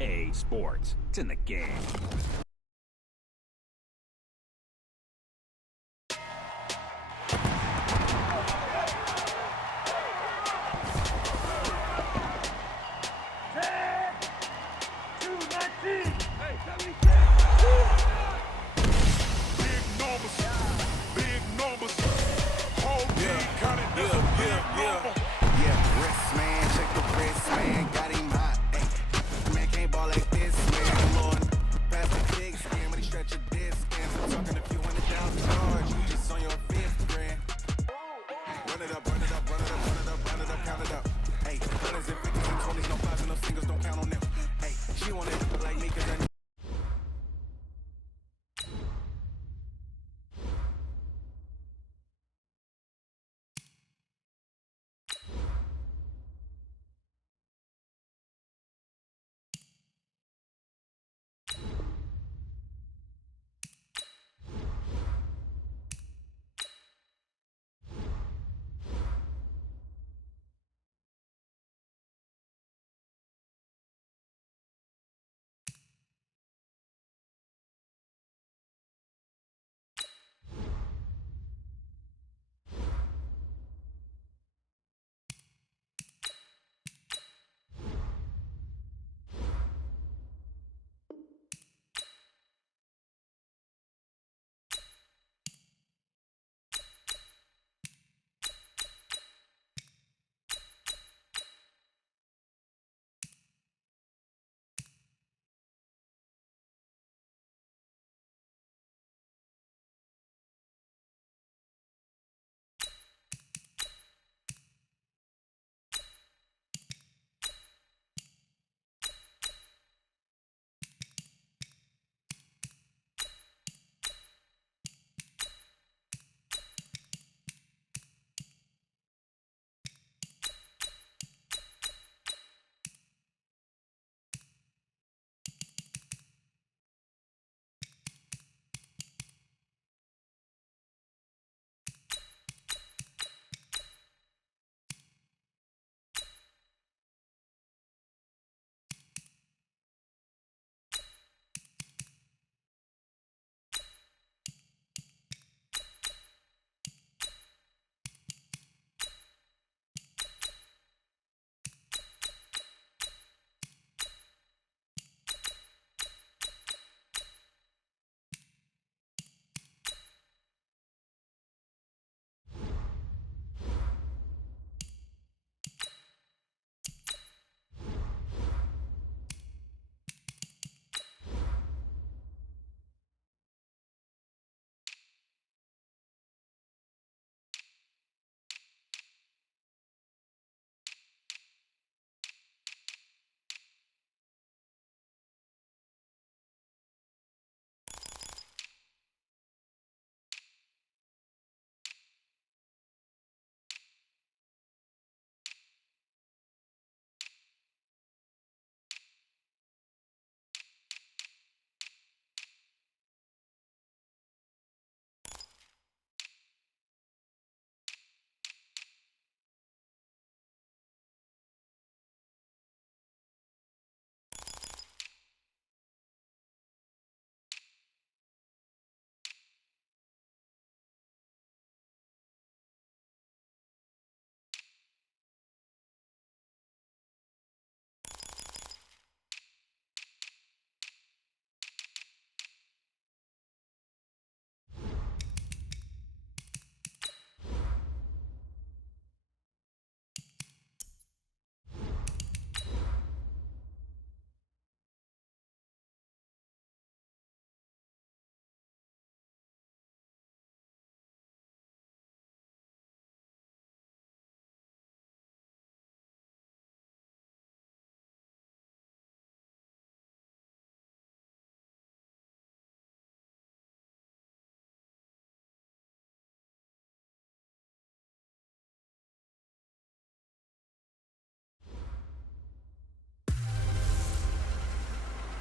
EA Sports. It's in the game.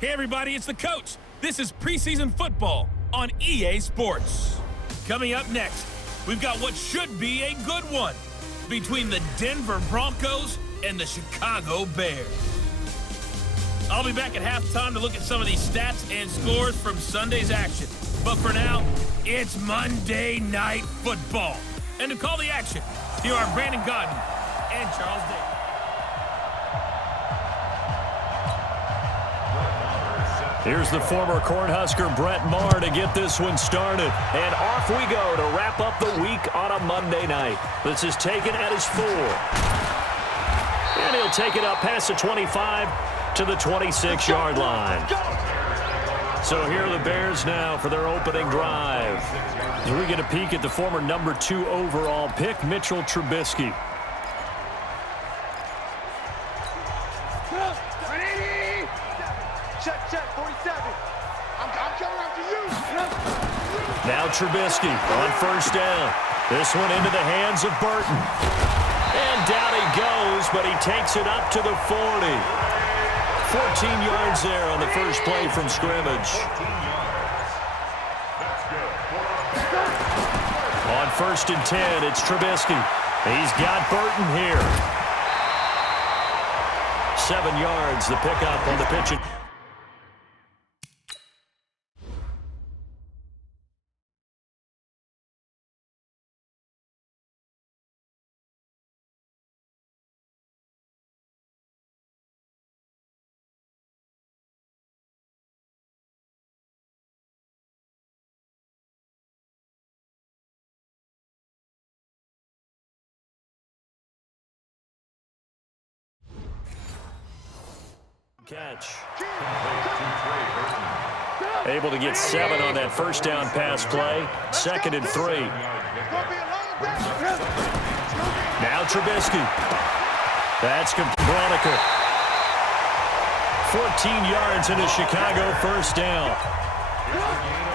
Hey everybody, it's the coach. This is preseason football on EA Sports. Coming up next, we've got what should be a good one between the Denver Broncos and the Chicago Bears. I'll be back at halftime to look at some of these stats and scores from Sunday's action. But for now, it's Monday Night Football. And to call the action, here are Brandon Godden and Charles Davis. Here's the former Cornhusker Brett Maher to get this one started. And off we go to wrap up the week on a Monday night. This is taken at his 4. And he'll take it up past the 25 to the 26-yard line. So here are the Bears now for their opening drive. As we get a peek at the former number 2 overall pick, Mitchell Trubisky. Check, 47. I'm coming after you. Now Trubisky on first down. This one into the hands of Burton. And down he goes, but he takes it up to the 40. 14 yards there on the first play from scrimmage. On first and 10, it's Trubisky. He's got Burton here. 7 yards, the pickup on the pitch. Catch. Able to get 7 on that first down pass play. 2nd and 3. Now Trubisky. That's Broniker. 14 yards in a Chicago first down.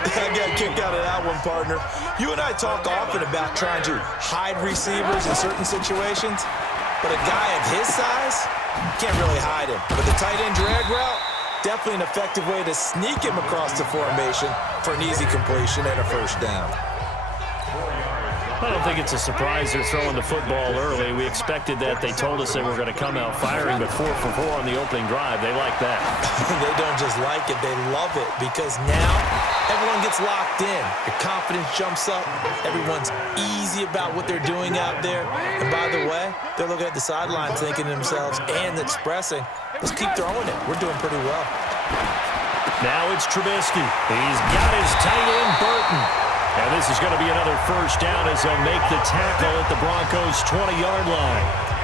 I got a kick out of that one, partner. You and I talk often about trying to hide receivers in certain situations, but a guy of his size, can't really hide him. But the tight end drag route, definitely an effective way to sneak him across the formation for an easy completion and a first down. I don't think it's a surprise they're throwing the football early. We expected that. They told us they were going to come out firing, but 4 for 4 on the opening drive. They like that. They don't just like it, they love it, because now everyone gets locked in. The confidence jumps up. Everyone's easy about what they're doing out there. And by the way, they're looking at the sideline thinking to themselves and expressing, let's keep throwing it. We're doing pretty well. Now it's Trubisky. He's got his tight end, Burton. And this is going to be another first down as they'll make the tackle at the Broncos' 20-yard line.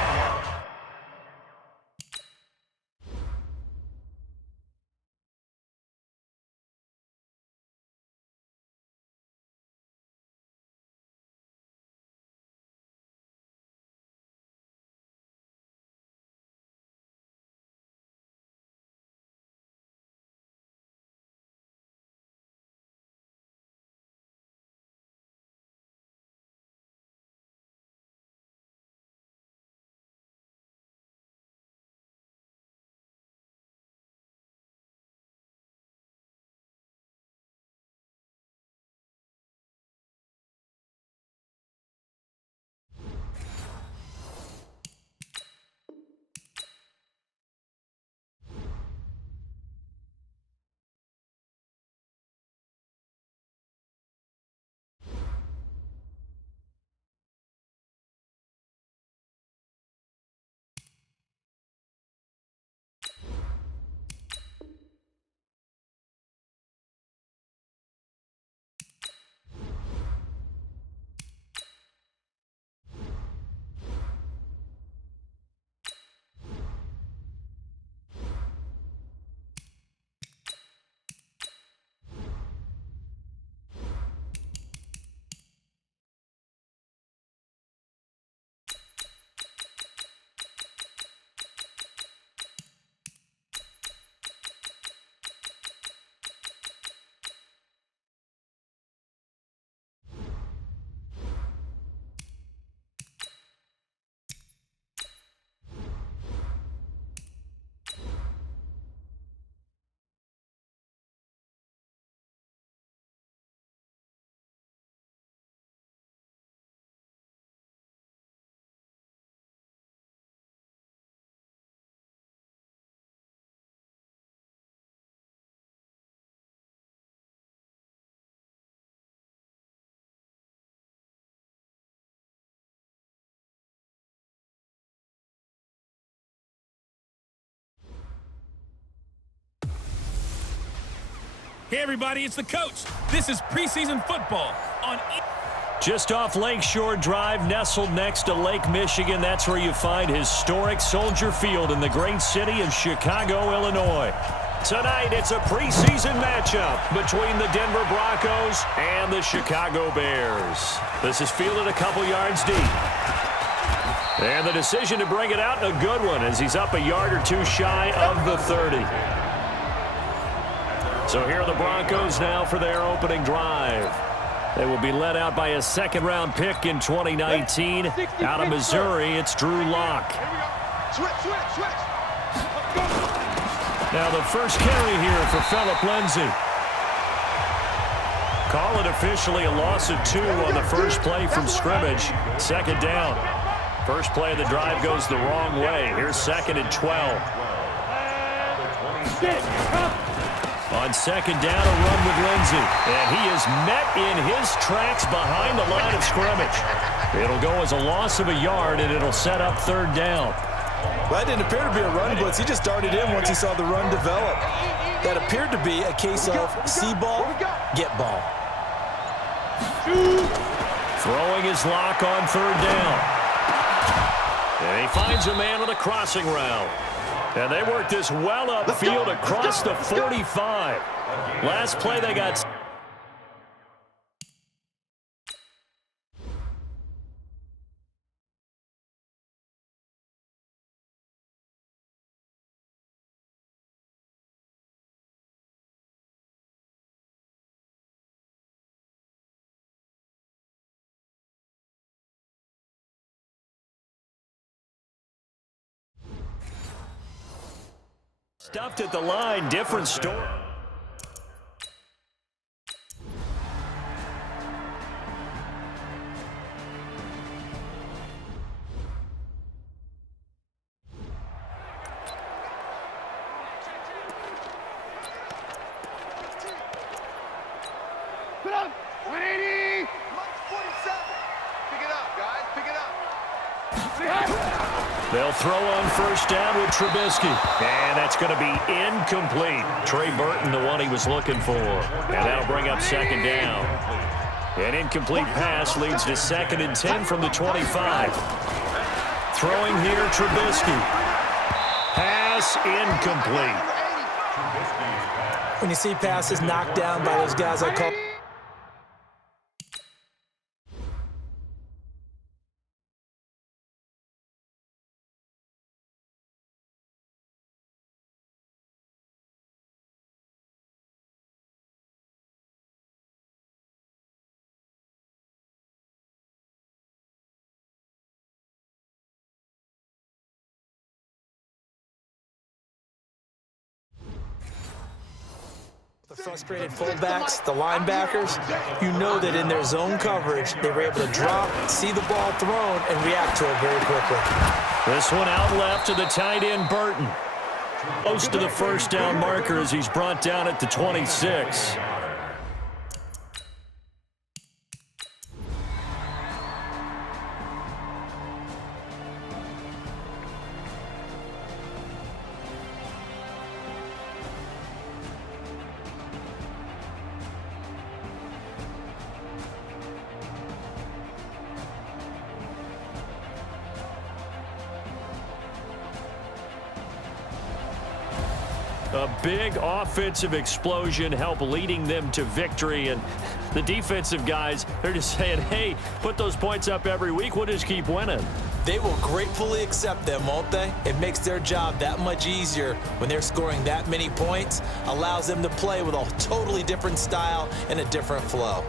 Hey, everybody, it's the coach. This is preseason football on Just off Lakeshore Drive, nestled next to Lake Michigan. That's where you find historic Soldier Field in the great city of Chicago, Illinois. Tonight, it's a preseason matchup between the Denver Broncos and the Chicago Bears. This is fielded a couple yards deep. And the decision to bring it out, a good one, as he's up a yard or two shy of the 30. So here are the Broncos now for their opening drive. They will be led out by a second-round pick in 2019. Out of Missouri, it's Drew Lock. Switch. Now the first carry here for Phillip Lindsay. Call it officially a loss of 2 on the first play from scrimmage. Second down. First play of the drive goes the wrong way. Here's 2nd and 12. On second down, a run with Lindsay. And he is met in his tracks behind the line of scrimmage. It'll go as a loss of a yard, and it'll set up 3rd down. Well, that didn't appear to be a run blitz. He just darted in once he saw the run develop. That appeared to be a case of see ball, get ball. Throwing his Lock on 3rd down. And he finds a man on a crossing route. And they work this well upfield across the 45. Last play they got. Stuffed at the line, different story. Put up. 180. 47. Pick it up, guys. Pick it up. They'll throw on first down with Trubisky. And that's going to be incomplete. Trey Burton, the one he was looking for. And that'll bring up 2nd down. An incomplete pass leads to 2nd and 10 from the 25. Throwing here, Trubisky. Pass incomplete. When you see passes knocked down by those guys I call. The frustrated fullbacks, the linebackers, you know that in their zone coverage, they were able to drop, see the ball thrown, and react to it very quickly. This one out left to the tight end, Burton. Close to the first down marker as he's brought down at the 26. A big offensive explosion helped leading them to victory. And the defensive guys, they're just saying, hey, put those points up every week. We'll just keep winning. They will gratefully accept them, won't they? It makes their job that much easier when they're scoring that many points. Allows them to play with a totally different style and a different flow.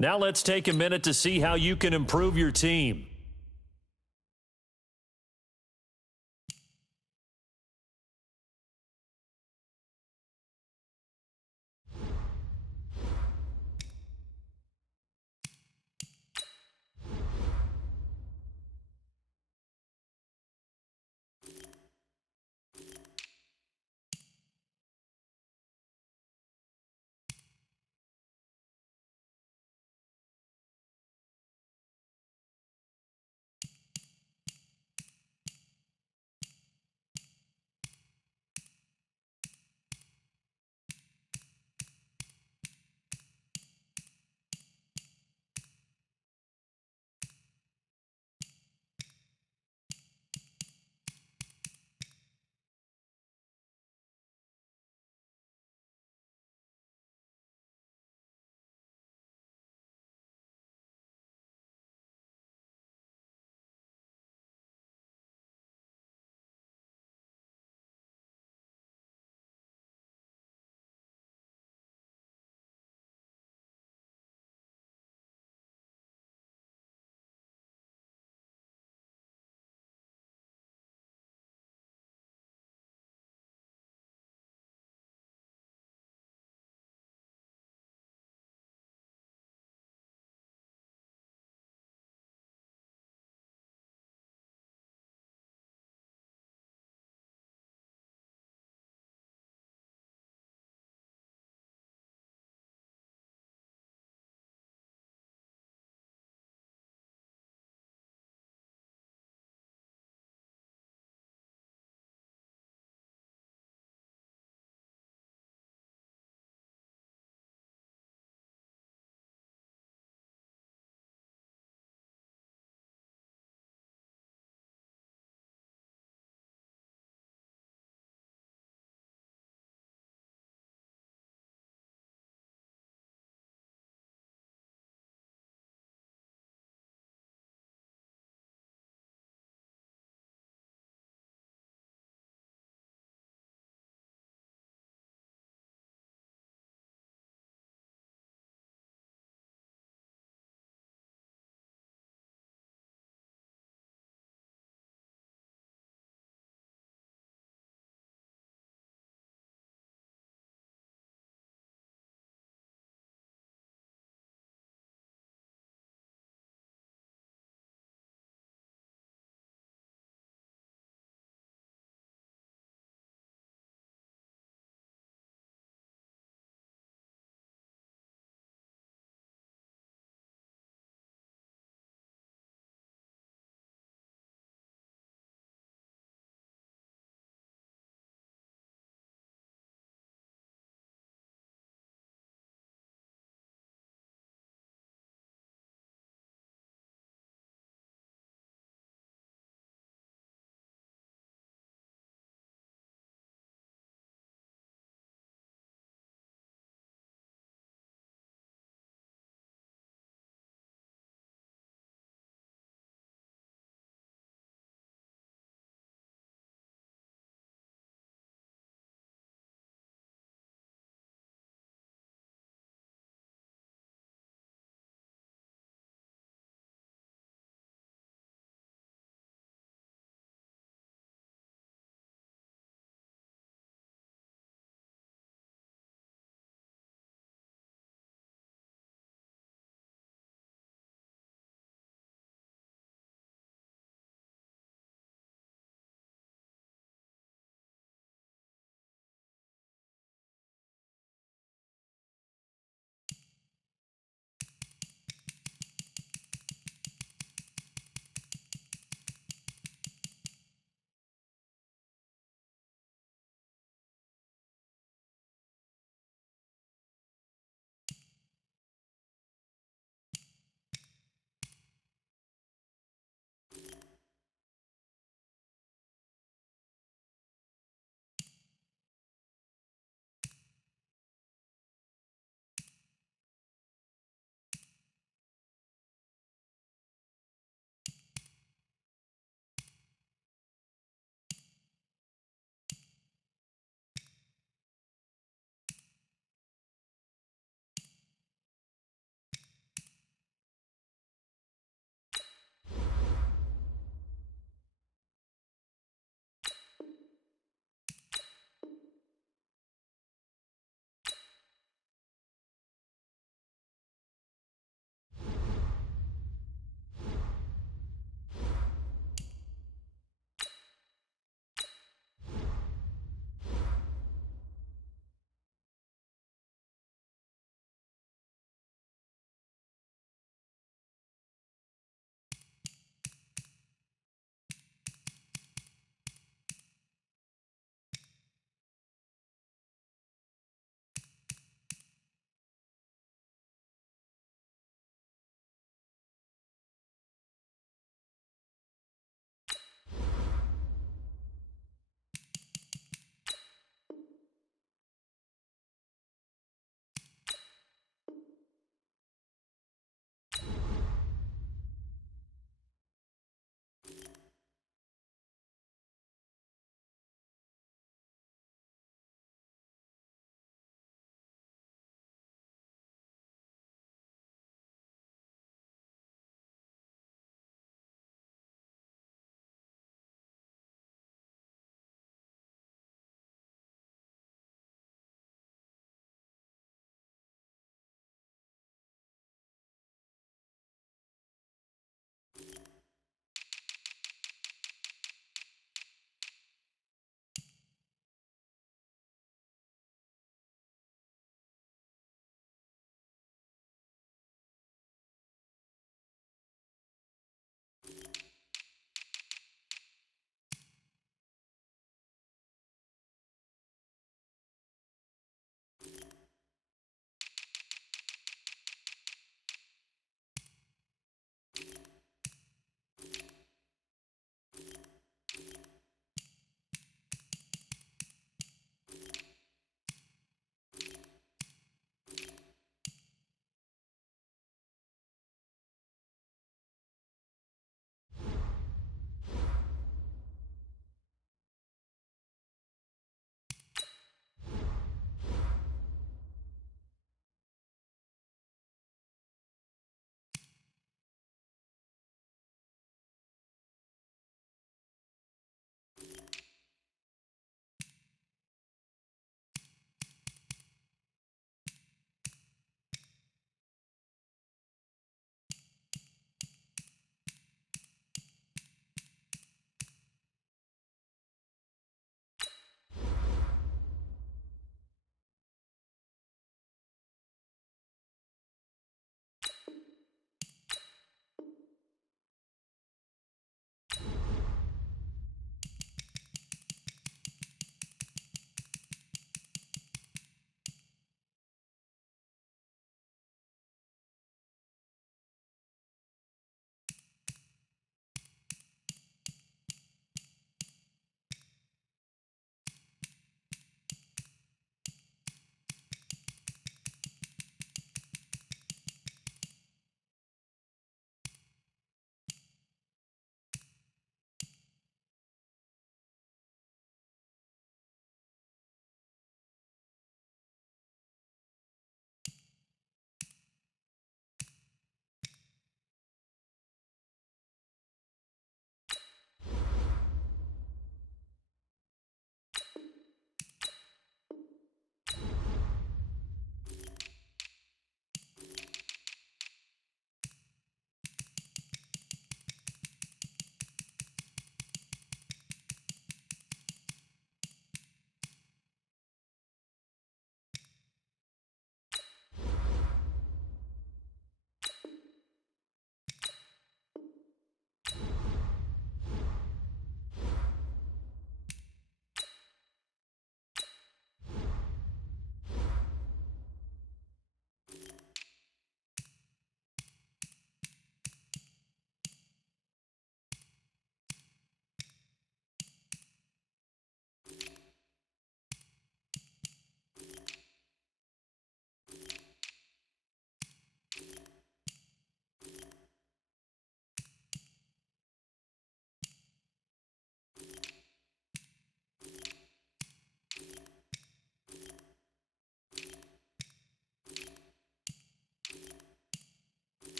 Now let's take a minute to see how you can improve your team.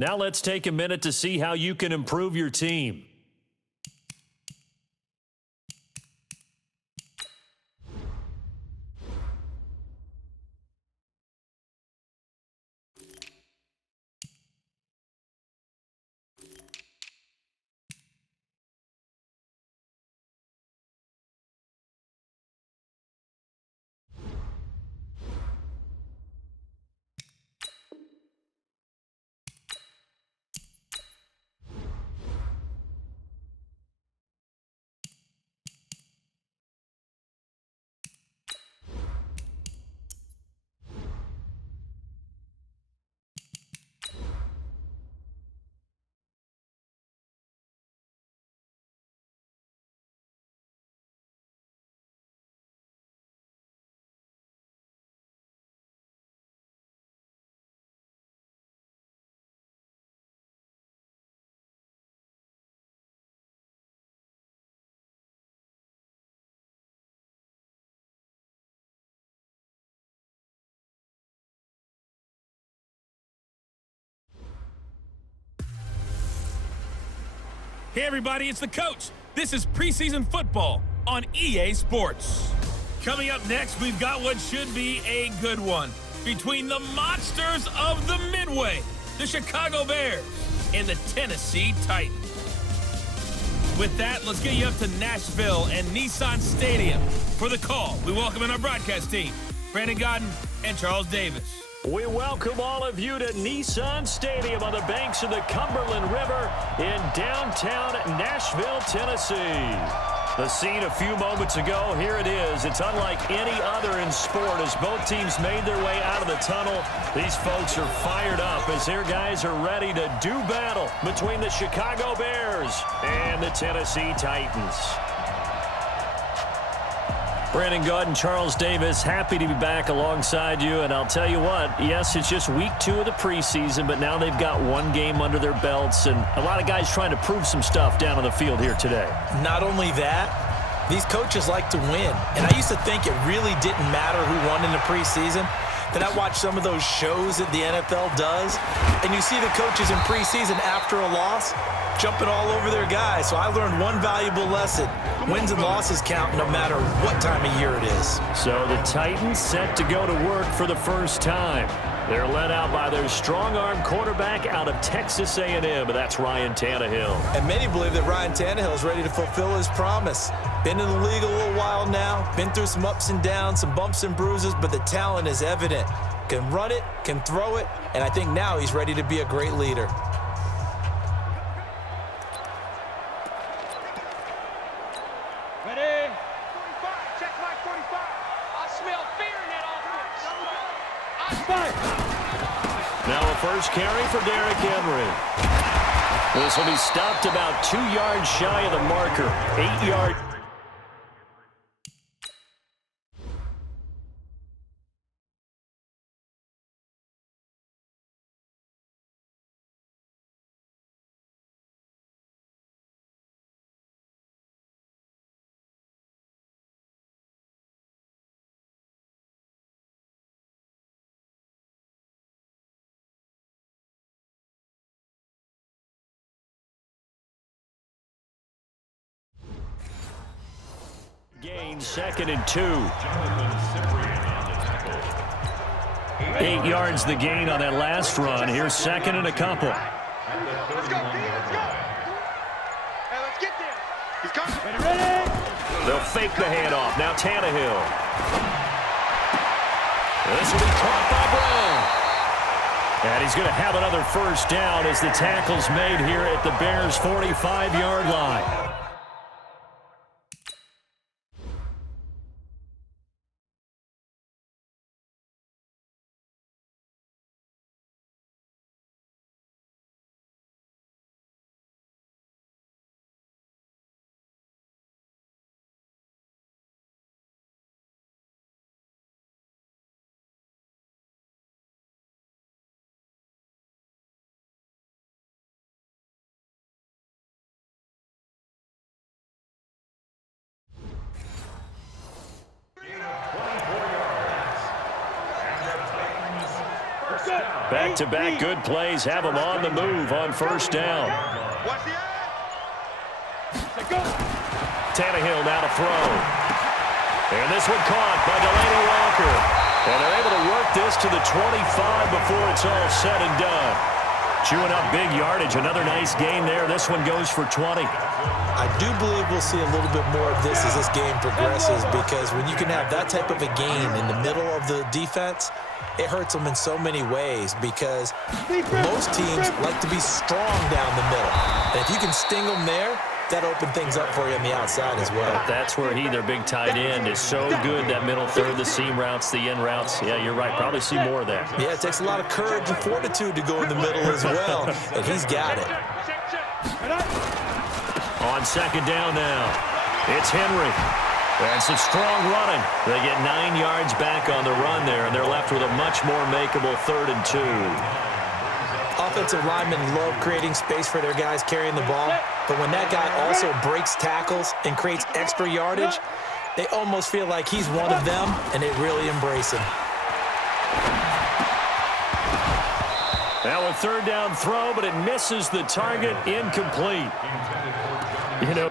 Now let's take a minute to see how you can improve your team. Hey everybody, it's the coach. This is preseason football on EA Sports. Coming up next, we've got what should be a good one between the monsters of the Midway, the Chicago Bears, and the Tennessee Titans. With that, let's get you up to Nashville and Nissan Stadium. For the call, we welcome in our broadcast team, Brandon Godden and Charles Davis. We welcome all of you to Nissan Stadium on the banks of the Cumberland River in downtown Nashville, Tennessee. The scene a few moments ago, here it is. It's unlike any other in sport as both teams made their way out of the tunnel. These folks are fired up as their guys are ready to do battle between the Chicago Bears and the Tennessee Titans. Brandon Godden, Charles Davis, happy to be back alongside you. And I'll tell you what, yes, it's just week 2 of the preseason, but now they've got one game under their belts. And a lot of guys trying to prove some stuff down on the field here today. Not only that, these coaches like to win. And I used to think it really didn't matter who won in the preseason. Then I watch some of those shows that the NFL does, and you see the coaches in preseason after a loss jumping all over their guys. So I learned one valuable lesson. Wins and losses count no matter what time of year it is. So the Titans set to go to work for the first time. They're led out by their strong-arm quarterback out of Texas A&M, and that's Ryan Tannehill. And many believe that Ryan Tannehill is ready to fulfill his promise. Been in the league a little while now, been through some ups and downs, some bumps and bruises, but the talent is evident. Can run it, can throw it, and I think now he's ready to be a great leader. Ready? 45, check my 45. I smell fear in that offense. Now a first carry for Derrick Henry. This will be stopped about 2 yards shy of the marker. 8 yards. Gain 2nd and 2. 8 yards the gain on that last run. Here's 2nd and a couple. Let's go, D, let's go. Hey, let's get there. He's coming. Ready? They'll fake the handoff. Now Tannehill. This will be caught by Brown. And he's going to have another first down as the tackle's made here at the Bears' 45-yard line. Back-to-back good plays have them on the move on first down. Watch the Tannehill now to throw. And this one caught by Delaney Walker. And they're able to work this to the 25 before it's all said and done. Chewing up big yardage. Another nice gain there. This one goes for 20. I do believe we'll see a little bit more of this as this game progresses, because when you can have that type of a gain in the middle of the defense, it hurts them in so many ways, because most teams like to be strong down the middle. And if you can sting them there, that opens things up for you on the outside as well. That's where their big tight end, is so good, that middle third, the seam routes, the in routes. Yeah, you're right. Probably see more of that. Yeah, it takes a lot of courage and fortitude to go in the middle as well, and he's got it. On second down now, it's Henry. And some strong running. They get 9 yards back on the run there, and they're left with a much more makeable 3rd and 2. Offensive linemen love creating space for their guys carrying the ball, but when that guy also breaks tackles and creates extra yardage, they almost feel like he's one of them, and they really embrace him. Now a 3rd down throw, but it misses the target, incomplete. You know,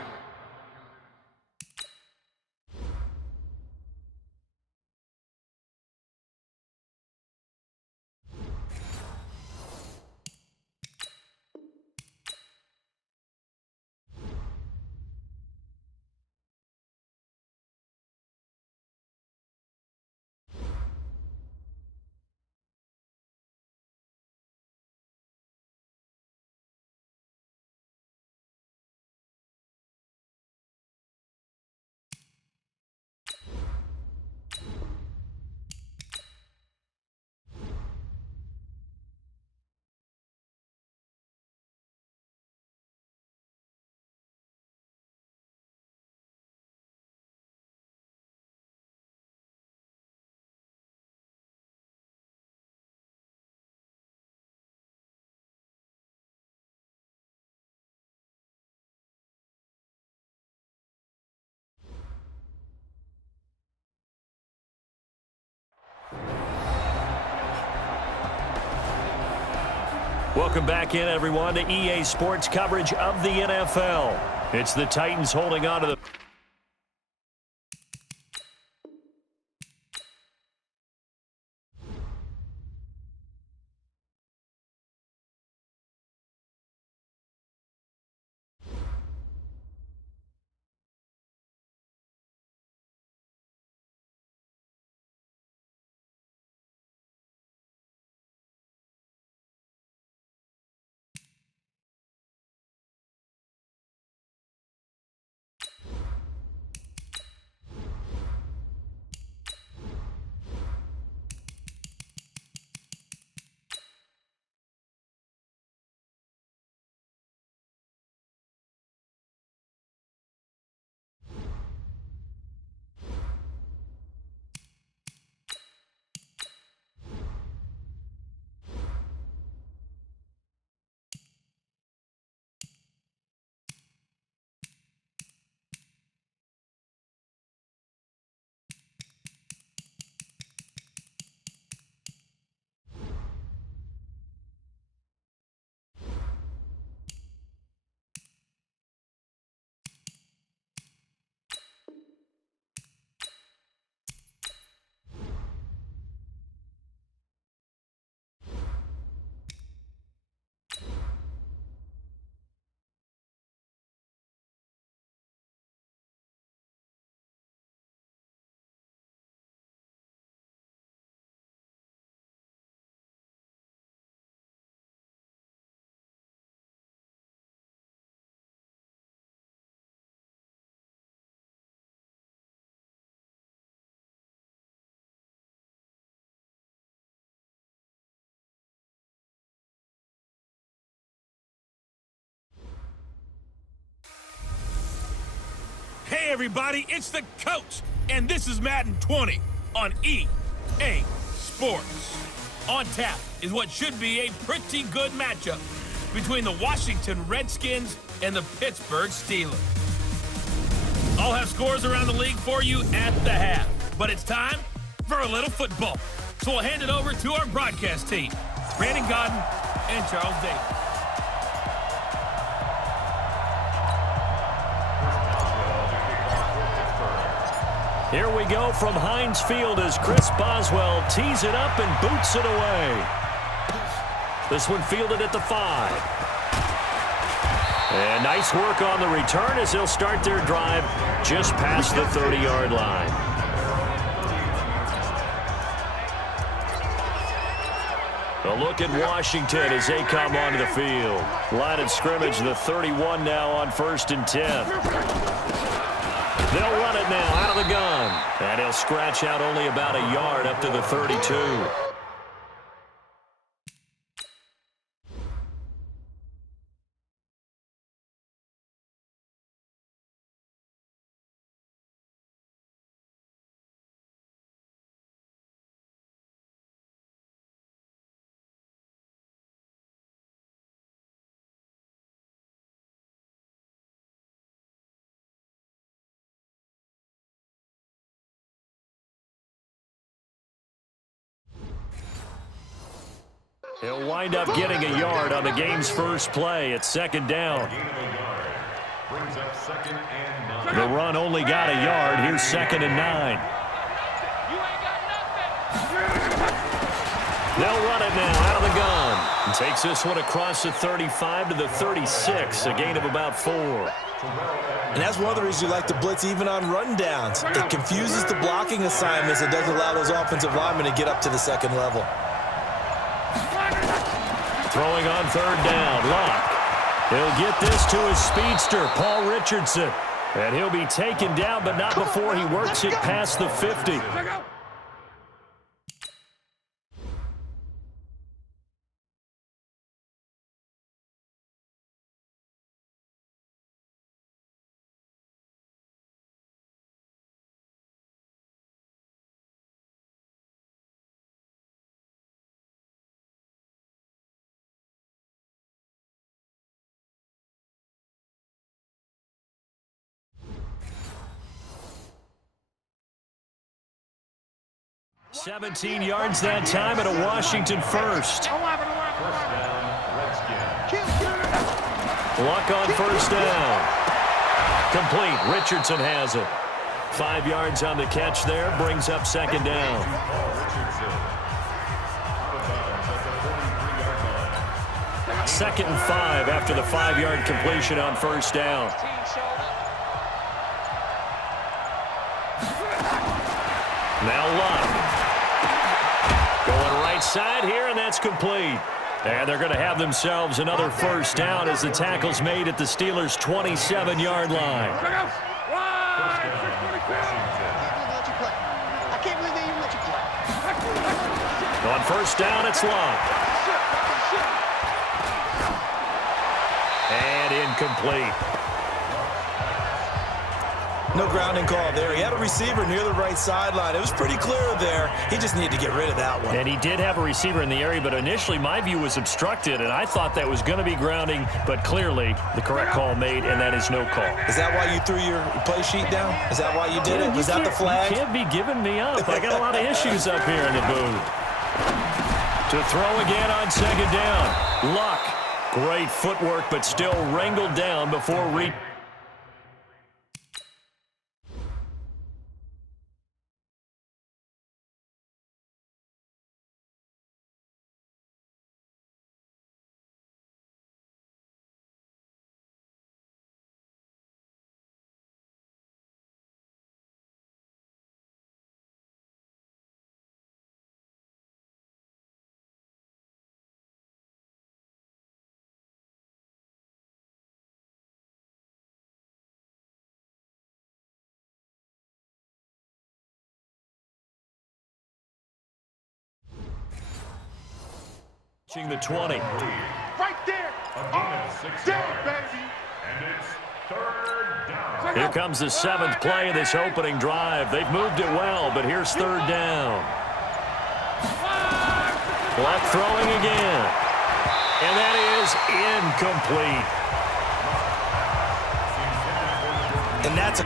welcome back in, everyone, to EA Sports coverage of the NFL. It's the Titans holding on to the... Hey, everybody, it's the coach, and this is Madden 20 on EA Sports. On tap is what should be a pretty good matchup between the Washington Redskins and the Pittsburgh Steelers. I'll have scores around the league for you at the half, but it's time for a little football. So we'll hand it over to our broadcast team. Brandon Gaudin and Charles Davis. Here we go from Heinz Field as Chris Boswell tees it up and boots it away. This one fielded at the 5. And nice work on the return as they'll start their drive just past the 30-yard line. A look at Washington as they come onto the field. Line of scrimmage, the 31 now on 1st and 10. They'll run it now out of the gun. And he'll scratch out only about a yard up to the 32. He'll wind up getting a yard on the game's first play. It's 2nd down. The run only got a yard. Here's 2nd and 9. They'll run it now out of the gun. And takes this one across the 35 to the 36, a gain of about 4. And that's one of the reasons you like to blitz even on rundowns. It confuses the blocking assignments. It doesn't allow those offensive linemen to get up to the second level. Throwing on 3rd down, Locke. He'll get this to his speedster, Paul Richardson. And he'll be taken down, but not before he works it past the 50. $17 yards that time at a Washington first. Luck on 1st down. Complete. Richardson has it. 5 yards on the catch there. Brings up 2nd down. Second and 5 after the 5-yard completion on 1st down. Now Luck. Going right side here, and that's complete. And they're going to have themselves another 1st down as the tackle's made at the Steelers' 27-yard line. On 1st down, it's Luck. And incomplete. No grounding call there. He had a receiver near the right sideline. It was pretty clear there. He just needed to get rid of that one. And he did have a receiver in the area, but initially my view was obstructed, and I thought that was going to be grounding, but clearly the correct call made, and that is no call. Is that why you threw your play sheet down? Is that why you did it? Was that the flag? You can't be giving me up. I got a lot of issues up here in the booth. To throw again on 2nd down. Luck. Great footwork, but still wrangled down before reaching the 20. Right there. Down, baby. And it's 3rd down. Here comes the 7th play of this opening drive. They've moved it well, but here's 3rd down. Luck throwing again. And that is incomplete. And that's a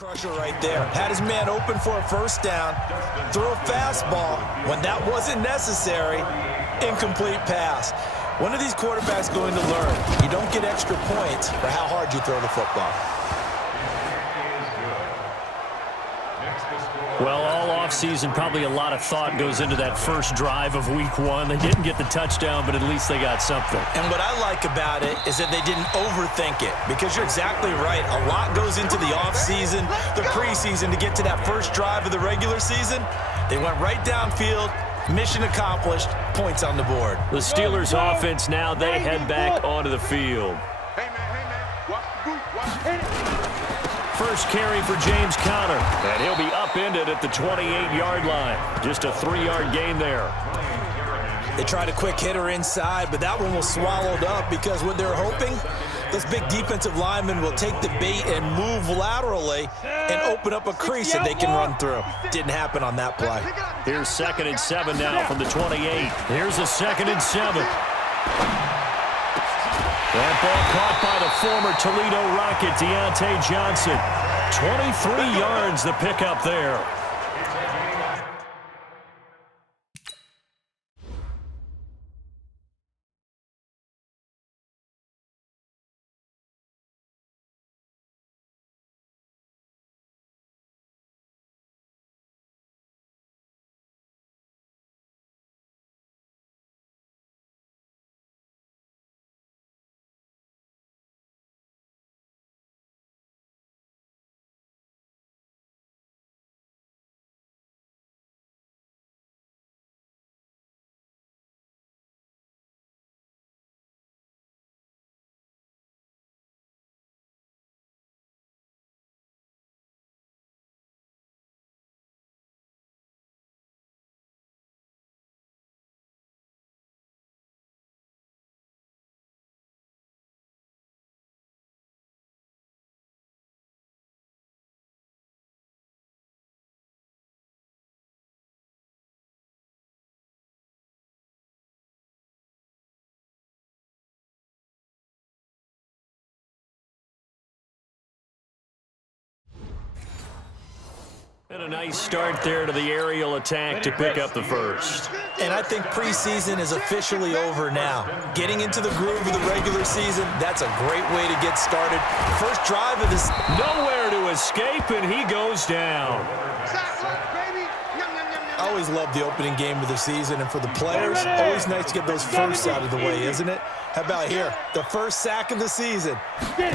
Crusher right there. Had his man open for a first down. Threw a fastball when that wasn't necessary. Incomplete pass. When are these quarterbacks going to learn? You don't get extra points for how hard you throw the football. Well, all offseason, probably a lot of thought goes into that first drive of week one. They didn't get the touchdown, but at least they got something. And what I like about it is that they didn't overthink it, because you're exactly right. A lot goes into the offseason, the preseason to get to that first drive of the regular season. They went right downfield. Mission accomplished. Points on the board. The Steelers offense now, they head back onto the field. Hey, man, watch the boot, watch the First carry for James Conner, and he'll be upended at the 28-yard line. Just a 3-yard gain there. They tried a quick hitter inside, but that one was swallowed up because what they're hoping, those big defensive linemen will take the bait and move laterally and open up a crease that they can run through. Didn't happen on that play. Here's 2nd and 7 now from the 28. Here's a 2nd and 7. That ball caught by the former Toledo Rocket, Deontay Johnson. 23 yards the pickup there. And a nice start there to the aerial attack to pick up the first. And I think preseason is officially over now. Getting into the groove of the regular season, that's a great way to get started. First drive of this. Nowhere to escape, and he goes down. I always love the opening game of the season, and for the players, always nice to get those firsts out of the way, isn't it? How about here? The first sack of the season.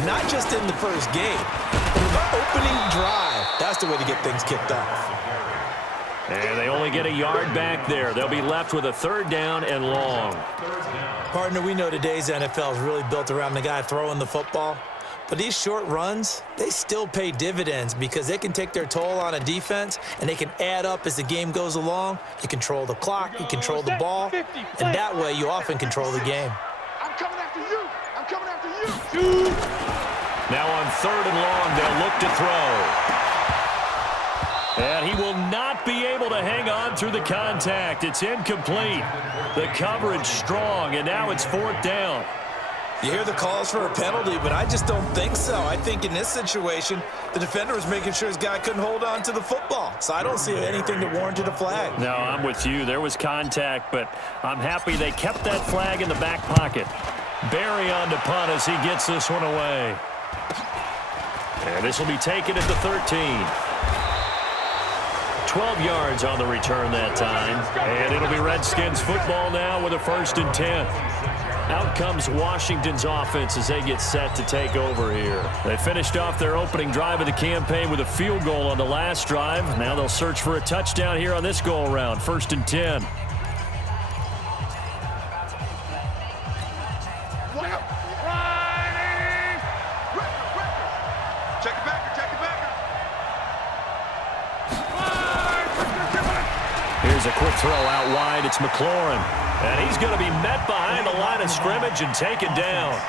Not just in the first game, but in the opening drive. That's the way to get things kicked off. And they only get a yard back there. They'll be left with a 3rd down and long. Partner, we know today's NFL is really built around the guy throwing the football. But these short runs, they still pay dividends because they can take their toll on a defense and they can add up as the game goes along. You control the clock, you control the ball, and that way you often control the game. I'm coming after you. I'm coming after you. Now on 3rd and long, they'll look to throw. And he will not be able to hang on through the contact. It's incomplete. The coverage strong, and now it's 4th down. You hear the calls for a penalty, but I just don't think so. I think in this situation, the defender was making sure his guy couldn't hold on to the football. So I don't see anything that warranted a flag. No, I'm with you. There was contact, but I'm happy they kept that flag in the back pocket. Barry on to punt as he gets this one away. And this will be taken at the 13. 12 yards on the return that time. And it'll be Redskins football now with a 1st and 10. Out comes Washington's offense as they get set to take over here. They finished off their opening drive of the campaign with a field goal on the last drive. Now they'll search for a touchdown here on this go-around. 1st and 10. Check it back. Here's a quick throw out wide. It's McLaurin. And he's going to be met behind the line of scrimmage and taken down.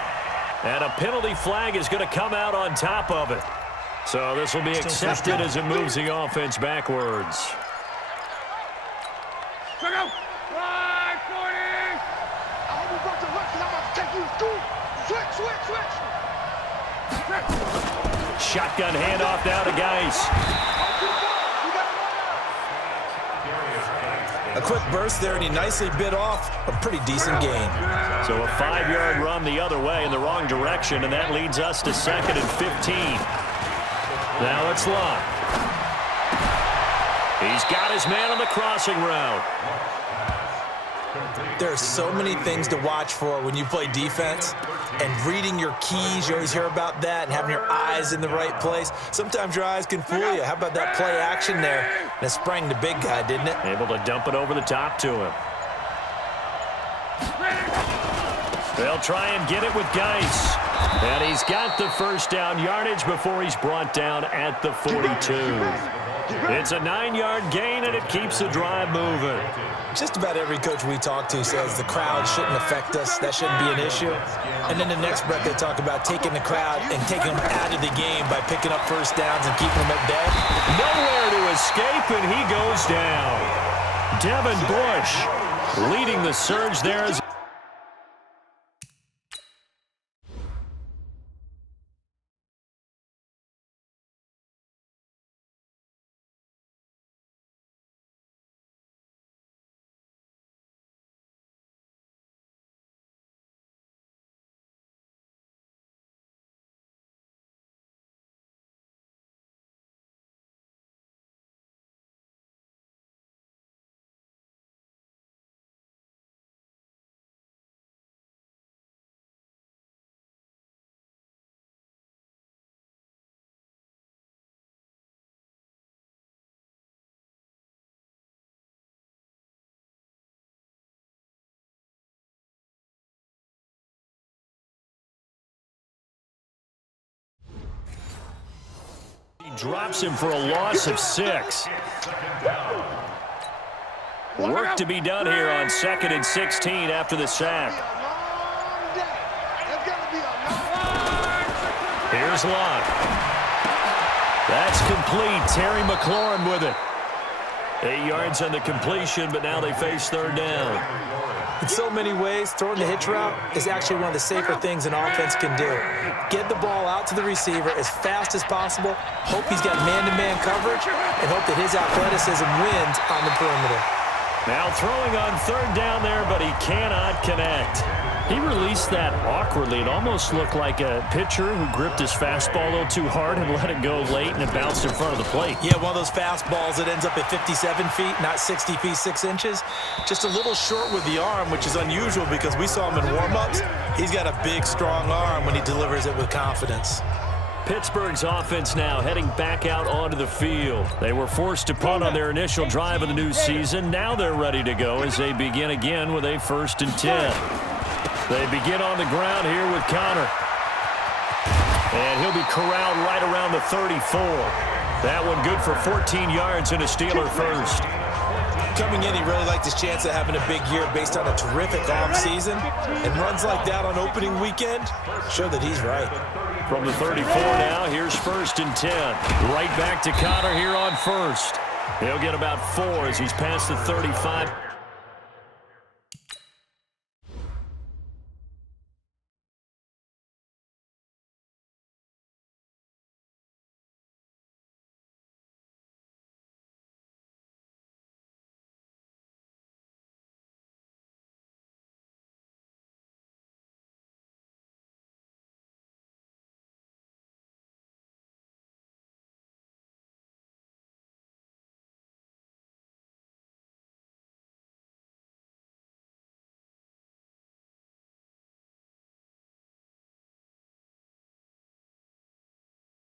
And a penalty flag is going to come out on top of it. So this will be accepted as it moves the offense backwards. Check out. 540. I hope you brought your lunch because I'm about to take you to school. Switch. Shotgun handoff now to Geis. A quick burst there, and he nicely bit off a pretty decent gain. So a 5-yard run the other way in the wrong direction, and that leads us to 2nd and 15. Now it's Locke. He's got his man on the crossing route. There are so many things to watch for when you play defense, and reading your keys, you always hear about that, and having your eyes in the right place. Sometimes your eyes can fool you. How about that play action there? And it sprang the big guy, didn't it? Able to dump it over the top to him. They'll try and get it with Geis. And he's got the first down yardage before he's brought down at the 42. It's a 9-yard gain, and it keeps the drive moving. Just about every coach we talk to says the crowd shouldn't affect us. That shouldn't be an issue. And then the next breath they talk about taking the crowd and taking them out of the game by picking up first downs and keeping them at bay. Nowhere to escape, and he goes down. Devin Bush leading the surge there. Drops him for a loss of 6. Work to be done here on 2nd and 16 after the sack. Here's Locke. That's complete. Terry McLaurin with it. 8 yards on the completion, but now they face 3rd down. In so many ways, throwing the hitch route is actually one of the safer things an offense can do. Get the ball out to the receiver as fast as possible, hope he's got man-to-man coverage, and hope that his athleticism wins on the perimeter. Now throwing on 3rd down there, but he cannot connect. He released that awkwardly. It almost looked like a pitcher who gripped his fastball a little too hard and let it go late, and it bounced in front of the plate. Yeah, one of those fastballs that ends up at 57 feet, not 60 feet, 6 inches. Just a little short with the arm, which is unusual because we saw him in warm-ups. He's got a big, strong arm when he delivers it with confidence. Pittsburgh's offense now heading back out onto the field. They were forced to punt on their initial drive of the new season. Now they're ready to go as they begin again with a 1st and 10. They begin on the ground here with Connor. And he'll be corralled right around the 34. That one good for 14 yards and a Steeler first. Coming in, he really liked his chance of having a big year based on a terrific offseason. And runs like that on opening weekend show that he's right. From the 34 now, here's 1st and 10. Right back to Connor here on 1st. He'll get about 4 as he's past the 35.